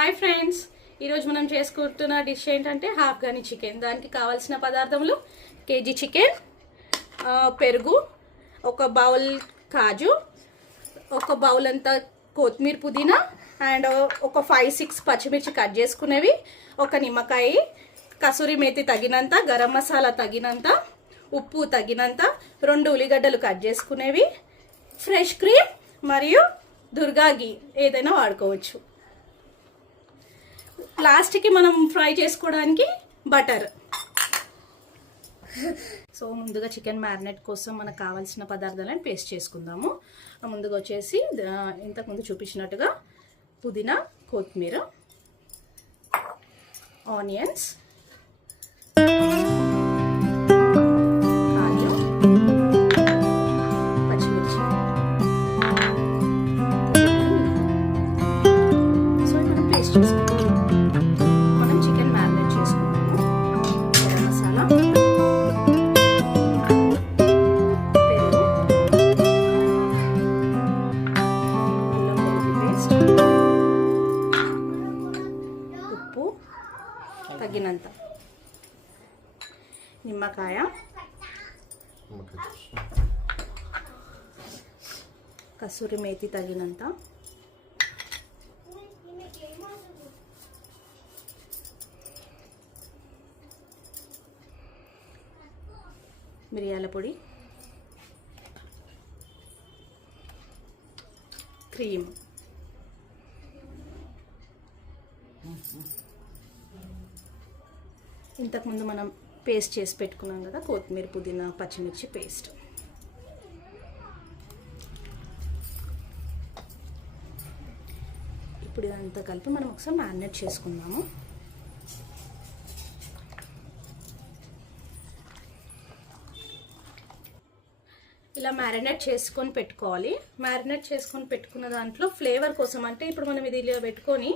Hi friends, ఈరోజు మనం చేసుకుంటున్న డిష్ ఏంటంటే ఆఫ్ఘనీ చికెన్. దానికి కావాల్సిన పదార్థములు కేజీ చికెన్, పెరుగు, ఒక బౌల్ కాజు, ఒక బౌల్ అంతా కొత్తిమీర పుదీనా అండ్ ఒక 5-6 పచ్చిమిర్చి కట్ చేసుకునేవి, ఒక నిమ్మకాయ, కసూరి మేతి తగినంత, గరం మసాలా తగినంత, ఉప్పు తగినంత, 2 ఉల్లిగడ్డలు కట్ చేసుకునేవి, ఫ్రెష్ క్రీమ్ మరియు దుర్గా ఘీ ఏదైనా వాడుకోవచ్చు. లాస్ట్కి మనం ఫ్రై చేసుకోవడానికి బటర్. సో ముందుగా చికెన్ మ్యారినేట్ కోసం మనకు కావాల్సిన పదార్థాలను పేస్ట్ చేసుకుందాము. ముందుగా వచ్చేసి ఇంతకుముందు చూపించినట్టుగా పుదీనా, కొత్తిమీర, ఆనియన్స్, పచ్చిమిర్చి. సో మనం పేస్ట్ చేసుకుందాం. తగినంత నిమ్మకాయ, కసూరి మేతి తగినంత, మిరియాల పొడి, క్రీమ్, ఇంతకుముందు మనం పేస్ట్ చేసి పెట్టుకున్నాం కదా కొత్తిమీర, పుదీనా, పచ్చిమిర్చి పేస్ట్. ఇప్పుడు ఇదంతా కలిపి మనం ఒకసారి మ్యారినేట్ చేసుకుందాము. ఇలా మ్యారినేట్ చేసుకొని పెట్టుకోవాలి. మ్యారినేట్ చేసుకొని పెట్టుకున్న దాంట్లో ఫ్లేవర్ కోసం అంటే ఇప్పుడు మనం ఇది ఇలా పెట్టుకొని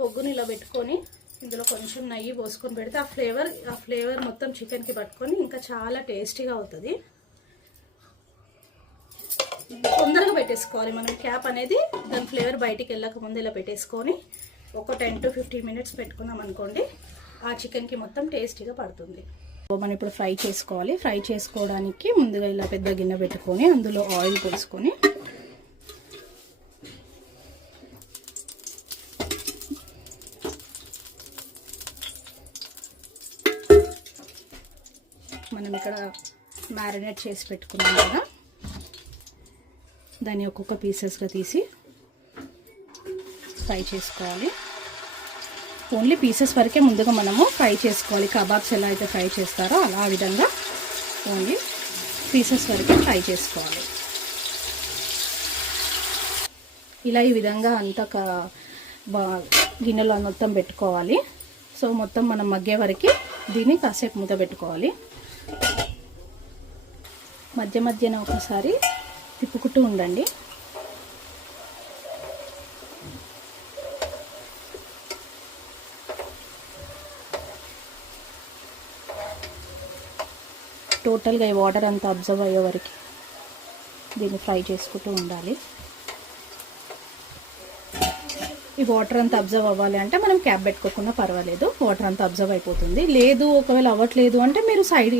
బొగ్గుని ఇలా పెట్టుకొని ఇందులో కొంచెం నెయ్యి పోసుకొని పెడితే ఆ ఫ్లేవర్ మొత్తం చికెన్కి పట్టుకొని ఇంకా చాలా టేస్టీగా అవుతుంది. తొందరగా పెట్టేసుకోవాలి మనం క్యాప్ అనేది, దాని ఫ్లేవర్ బయటికి వెళ్ళక ముందు ఇలా పెట్టేసుకొని ఒక 10 to 15 minutes పెట్టుకున్నాం అనుకోండి, ఆ చికెన్కి మొత్తం టేస్టీగా పడుతుంది. మనం ఇప్పుడు ఫ్రై చేసుకోవాలి. ఫ్రై చేసుకోవడానికి ముందుగా ఇలా పెద్ద గిన్నె పెట్టుకొని అందులో ఆయిల్ పోసుకొని మనం ఇక్కడ మ్యారినేట్ చేసి పెట్టుకున్నాం కదా, దాన్ని ఒక్కొక్క పీసెస్గా తీసి ఫ్రై చేసుకోవాలి. ఓన్లీ పీసెస్ వరకే ముందుగా మనము ఫ్రై చేసుకోవాలి. కబాబ్స్ ఎలా అయితే ఫ్రై చేస్తారో అలా ఆ విధంగా ఓన్లీ పీసెస్ వరకే ఫ్రై చేసుకోవాలి. ఇలా ఈ విధంగా అంతా గిన్నెలో మొత్తం పెట్టుకోవాలి. సో మొత్తం మనం మగ్గే వరకు దీన్ని కాసేపు మూత పెట్టుకోవాలి. మధ్య మధ్యన ఒకసారి తిప్పుకుంటూ ఉండండి. టోటల్గా ఈ వాటర్ అంతా అబ్జర్వ్ అయ్యే వరకు దీన్ని ఫ్రై చేసుకుంటూ ఉండాలి. ఈ వాటర్ అంతా అబ్జర్వ్ అవ్వాలి అంటే మనం క్యాప్ పెట్టుకోకుండా పర్వాలేదు, వాటర్ అంతా అబ్జర్వ్ అయిపోతుంది. లేదు ఒకవేళ అవ్వట్లేదు అంటే మీరు సైడ్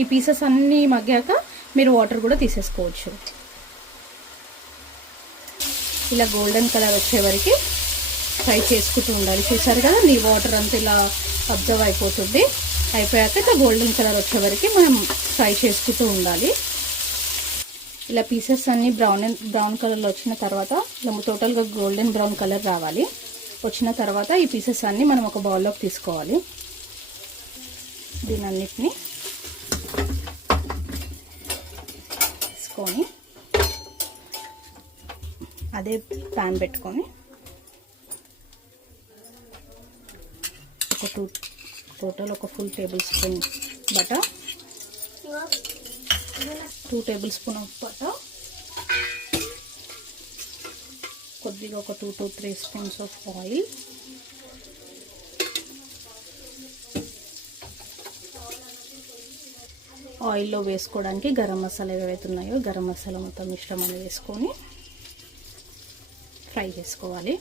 ఈ పీసెస్ అన్నీ మగ్గాక మీరు వాటర్ కూడా తీసేసుకోవచ్చు. ఇలా గోల్డెన్ కలర్ వచ్చే వరకు ఫ్రై చేసుకుంటూ ఉండాలి. చూసారు కదా, నీ వాటర్ అంతా ఇలా అబ్జర్వ్ అయిపోతుంది. అయిపోయాక ఇట్లా గోల్డెన్ కలర్ వచ్చే వరకు మనం ఫ్రై చేసుకుంటూ ఉండాలి. ఇలా పీసెస్ అన్నీ బ్రౌన్ కలర్లో వచ్చిన తర్వాత ఇలా టోటల్గా గోల్డెన్ బ్రౌన్ కలర్ రావాలి. వచ్చిన తర్వాత ఈ పీసెస్ అన్నీ మనం ఒక బౌల్లోకి తీసుకోవాలి. దీని అన్నిటిని తీసుకొని అదే ప్యాన్ పెట్టుకొని టోటల్ ఒక full table spoon butter, 2 tablespoons of butter, కొద్దిగా ఒక 2 to 3 spoons ఆఫ్ ఆయిల్, ఆయిల్లో వేసుకోవడానికి గరం మసాలా ఏవైతే ఉన్నాయో గరం మసాలా మొత్తం మిశ్రమాన్ని వేసుకొని ఫ్రై చేసుకోవాలి.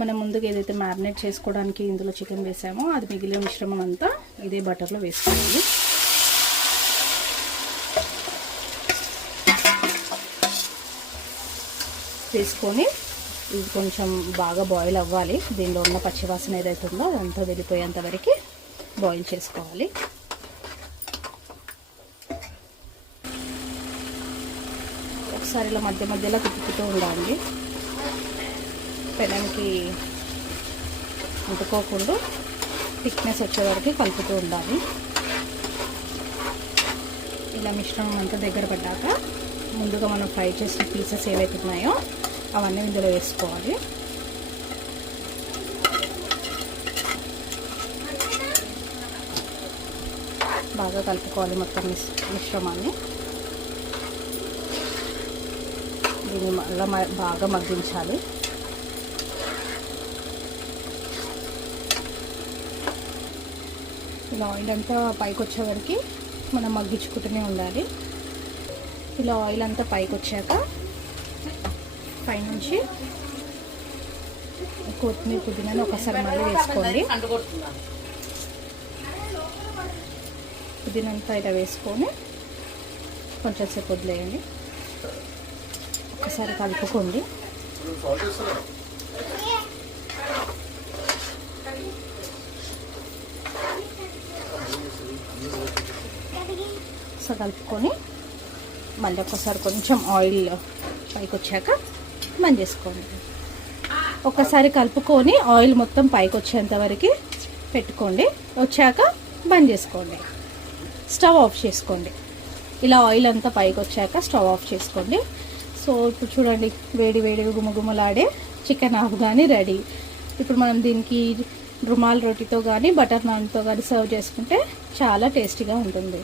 మనం ముందుగా ఏదైతే మ్యారినేట్ చేసుకోవడానికి ఇందులో చికెన్ వేసామో అది మిగిలిన మిశ్రమం అంతా ఇదే బటర్లో వేసుకోవాలి. వేసుకొని ఇది కొంచెం బాగా బాయిల్ అవ్వాలి. దీనిలో ఉన్న పచ్చివాసన ఏదైతే ఉందో అదంతా వెళ్ళిపోయేంత వరకు బాయిల్ చేసుకోవాలి. ఒకసారి ఇలా మధ్య మధ్యలో తిప్పుతూ ఉండాలి. పెనంకి అంటుకోకుండా థిక్నెస్ వచ్చే వరకు కలుపుతూ ఉండాలి. ఇలా మిశ్రమం అంతా దగ్గర పడ్డాక ముందుగా మనం ఫ్రై చేసిన పీసెస్ ఏవైతే ఉన్నాయో అవన్నీ ఇందులో వేసుకోవాలి. బాగా కలుపుకోవాలి మొత్తం మిశ్రమాన్ని. దీన్ని మళ్ళీ బాగా మగ్గించాలి. ఇలా ఆయిల్ అంతా పైకి వచ్చే వరకు మనం మగ్గించుకుంటూనే ఉండాలి. ఇలా ఆయిల్ అంతా పైకి వచ్చాక పైనుంచి కొత్తిమీర పుదీనాను ఒకసారి మళ్ళీ వేసుకోండి. పుదీనా అంతా ఇలా వేసుకొని కొంచెం సేపు వదిలేయండి. ఒకసారి కలుపుకోండి. సో కలుపుకొని మళ్ళీ ఒకసారి కొంచెం ఆయిల్ పైకి వచ్చాక బంద్ చేసుకోండి. ఒకసారి కలుపుకొని ఆయిల్ మొత్తం పైకి వచ్చేంత వరకు పెట్టుకోండి. వచ్చాక బంద్ చేసుకోండి. స్టవ్ ఆఫ్ చేసుకోండి. ఇలా ఆయిల్ అంతా పైకి వచ్చాక స్టవ్ ఆఫ్ చేసుకోండి. సో ఇప్పుడు చూడండి, వేడి వేడిగా గుమగుమలాడే చికెన్ ఆఫ్ఘనీ రెడీ. ఇప్పుడు మనం దీనికి రుమాల్ రోటీతో కానీ బటర్ నాన్తో కానీ సర్వ్ చేసుకుంటే చాలా టేస్టీగా ఉంటుంది.